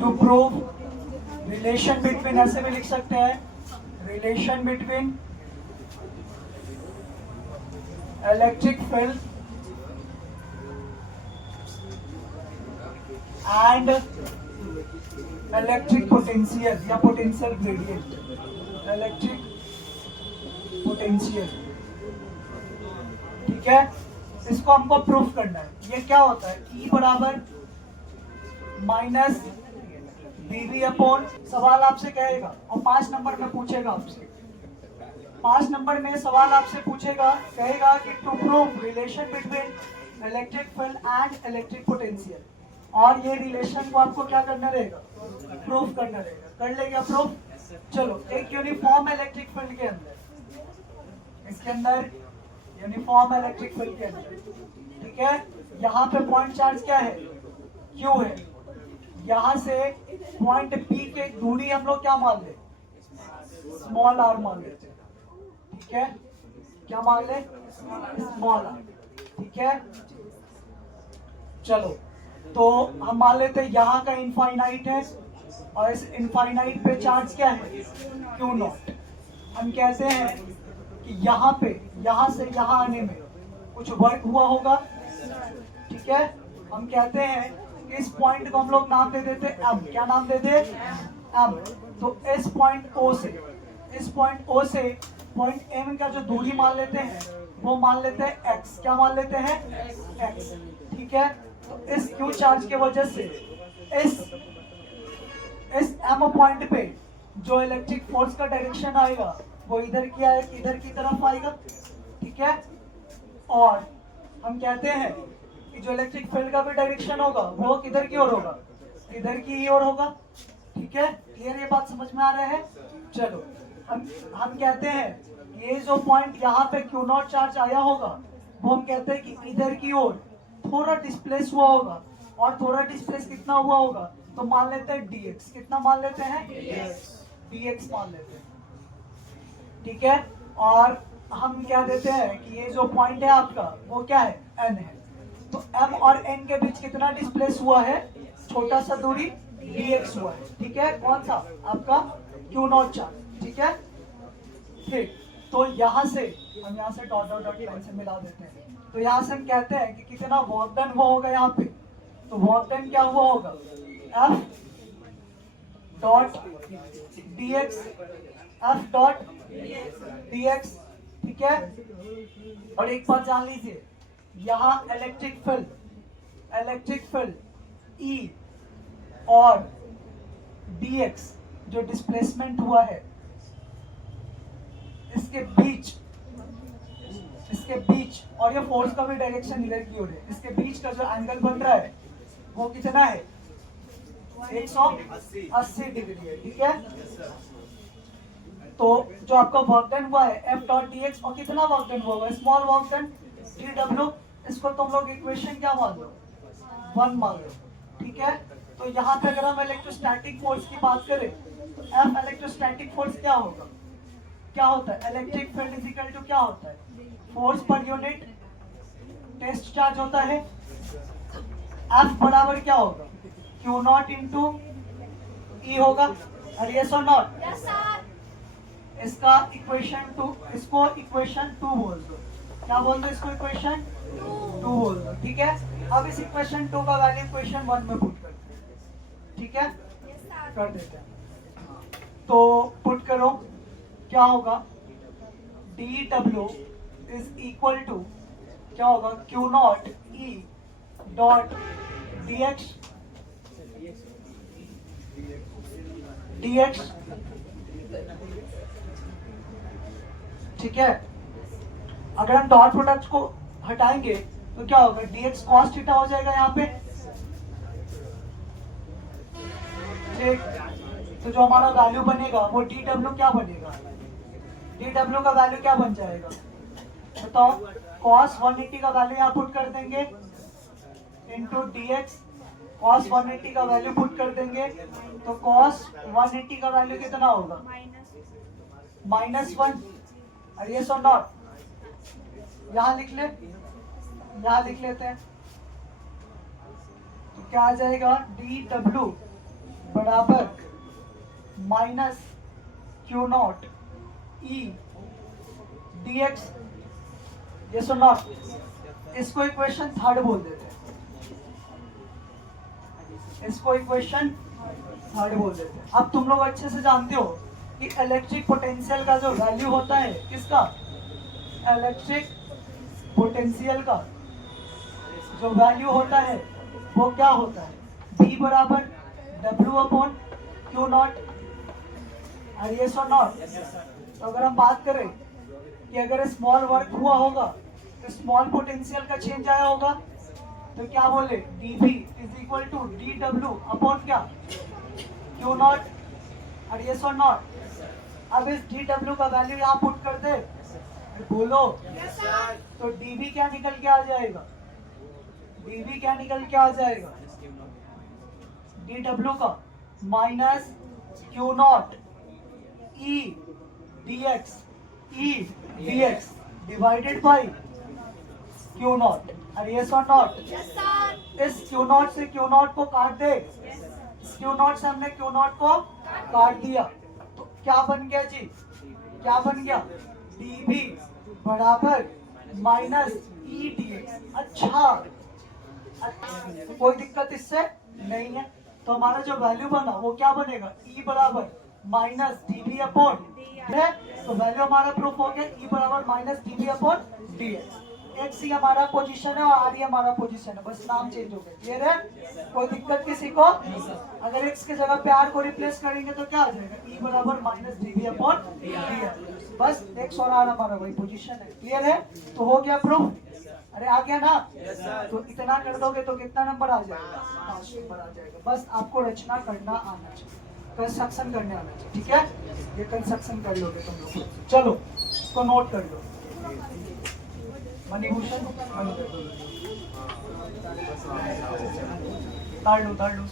To prove relation between, ऐसे भी लिख सकते हैं, relation between electric field and electric potential या पोटेंशियल ग्रेडियंट, इलेक्ट्रिक पोटेंशियल। ठीक है, इसको हमको प्रूफ करना है। ये क्या होता है, E बराबर माइनस dV अपॉन, सवाल आपसे कहेगा और 5 नंबर में पूछेगा आपसे, 5 नंबर में सवाल आपसे पूछेगा, कहेगा कि to prove relation between electric field and electric potential, और ये रिलेशन को आपको क्या करना रहेगा, प्रूफ करना रहेगा। कर लेगा प्रूफ। चलो, एक यूनिफॉर्म इलेक्ट्रिक फील्ड के अंदर, इसके अंदर यूनिफॉर्म इलेक्ट्रिक फील्ड के अंदर, ठीक है, यहाँ पे पॉइंट चार्ज क्या है, Q है। यहाँ से पॉइंट P के दूरी हम लोग क्या मान ले, स्मॉल r मान लेते हैं। ठीक है, क्या मान ले, स्मॉल r। ठीक है, चलो, तो हम मान लेते हैं यहाँ का इनफाइनाइट है और इस इनफाइनाइट पे चार्ज क्या है, Q नॉट। हम कहते हैं कि यहाँ पे, यहाँ से यहाँ आने में कुछ वर्क हुआ होगा। ठीक है, हम कहते हैं कि इस पॉइंट को हम लोग नाम दे देते M। क्या नाम दे दे, M। तो इस पॉइंट O से, इस पॉइंट O से पॉइंट M का जो दूरी मान लेते हैं वो मान लेते हैं X। क्या मान लेते हैं, X। ठीक है, तो इस Q चार्ज के वजह से इस M पॉइंट पे जो इलेक्ट्रिक फोर्स का डायरेक्शन आएगा वो इधर की तरफ आएगा। ठीक है, और हम कहते हैं कि जो इलेक्ट्रिक फील्ड का भी डायरेक्शन होगा वो किधर की ओर होगा, इधर की ओर होगा। ठीक है, क्लियर, ये बात समझ में आ रहा है। चलो, हम कहते हैं ये जो पॉइंट यहाँ पे Q नॉट चार्ज आया होगा वो हम कहते हैं कि इधर की ओर थोड़ा डिस्प्लेस हुआ होगा, और थोड़ा डिस्प्लेस कितना हुआ होगा, तो मान लेते हैं dx। कितना मान लेते हैं, dx मान लेते हैं। ठीक है, और हम क्या देते हैं कि ये जो पॉइंट है आपका वो क्या है, n है। तो m और n के बीच कितना डिस्प्लेस हुआ है, छोटा सा दूरी dx हुआ है। ठीक है, कौन सा, आपका Q नॉट चार्ज। ठीक है, ठीक, तो यहाँ से हम यहाँ से डॉट डॉट डॉट लाइन से मिला देते हैं। तो यहाँ से हम कहते हैं कि कितना वर्क डन हुआ होगा यहाँ पे, तो वर्क डन क्या हुआ होगा, F dot dx, F dot dx। ठीक है, और एक बात जान लीजिए, यहाँ इलेक्ट्रिक फील्ड E और dx जो डिस्प्लेसमेंट हुआ है इसके बीच और ये फोर्स का भी डायरेक्शन इधर की ओर है, इसके बीच का जो एंगल बन रहा है वो कितना है, 180 डिग्री है। ठीक है, तो जो आपका वर्क डन हुआ है F डॉट dx, और कितना वर्क डन हुआ है, स्मॉल वर्क डन dw, इसको तुम लोग इक्वेशन क्या मान लो, 1 मान लो। ठीक है, तो यहाँ पे अगर हम इलेक्ट्रोस्टैटिक फोर्स की बात करें तो F इलेक्ट्रोस्टैटिक फोर्स क्या होगा, क्या होता है, electric field is equal to क्या होता है, force per unit test charge होता है। F बराबर क्या होगा, Q नॉट इंटू E होगा, और यस और नॉट, इसका इक्वेशन 2, इसको इक्वेशन 2 बोल दो। क्या बोल दो, इसको इक्वेशन 2 बोल दो। ठीक है, अब इस इक्वेशन 2 का वैल्यू इक्वेशन 1 में पुट करते हैं। ठीक है, कर देते हैं। तो पुट करो, क्या होगा, dw इज इक्वल टू क्या होगा, Q not E dot dx, ठीक है, अगर हम डॉट प्रोडक्ट को हटाएंगे तो क्या होगा, dx cos थीटा हो जाएगा यहाँ पे। ठीक, तो जो हमारा वैल्यू बनेगा वो dw क्या बनेगा, dw का वैल्यू क्या बन जाएगा बताओ, cos 180 का वैल्यू यहाँ पुट कर देंगे इंटू dx, cos 180 का वैल्यू पुट कर देंगे, तो cos 180 का वैल्यू कितना होगा, -1। और ये सो नॉट यहाँ लिख ले यहाँ लिख लेते हैं। तो क्या आ जाएगा, डी डब्ल्यू बराबर minus Q not E D x, ये सो नॉट। इसको इक्वेशन थर्ड बोल देते हैं, इसको इक्वेशन थर्ड बोल देते हैं। अब तुम लोग अच्छे से जानते हो कि इलेक्ट्रिक पोटेंशियल का जो वैल्यू होता है, किसका, इलेक्ट्रिक पोटेंशियल का जो वैल्यू होता है वो क्या होता है, B बराबर W अपॉन क्यू नॉट, और ये सो नॉट। तो अगर हम बात करें कि अगर स्मॉल वर्क हुआ होगा तो स्मॉल पोटेंशियल का चेंज आया होगा, तो क्या बोले, dV is equal to dW upon क्या, क्यू नॉट, और ये सो नॉट। अब इस dW का वैल्यू यहाँ पुट कर दे, बोलो तो dV क्या निकल के आ जाएगा, dV क्या निकल के आ जाएगा, dW का minus Q not E dx, E dx divided by Q not, और ये सो नॉट। इस क्यू नॉट से क्यू नॉट को काट दे, क्यू नॉट से हमने क्यू नॉट को काट दिया, तो क्या बन गया जी, क्या बन गया, dV बराबर माइनस ई dx। अच्छा, तो कोई दिक्कत इससे नहीं है। तो हमारा जो वैल्यू बना वो क्या बनेगा, E बराबर माइनस dV अपॉन है, तो वैल्यू हमारा प्रूफ हो गया, E बराबर minus dV upon dx। x ही हमारा पोजीशन है और r ही हमारा पोजीशन है, बस नाम चेंज हो गया। क्लियर है, कोई दिक्कत किसी को? अगर x की जगह पे r को रिप्लेस करेंगे तो क्या आ जाएगा, E बराबर माइनस dV अपॉन dx। बस x और r हमारा वही पोजीशन है। क्लियर है, तो हो गया प्रूफ। अरे आ गया ना? तो इतना कर दोगे तो कितना नंबर आ जाएगा, 5 नंबर आ जाएगा। बस आपको रचना करना आना चाहिए, कंस्ट्रक्शन करने आना चाहिए। ठीक है, ये कंस्ट्रक्शन कर लोगे तुम लोग। चलो इसको नोट कर लो, मणिभूषण काट लो, काट लो।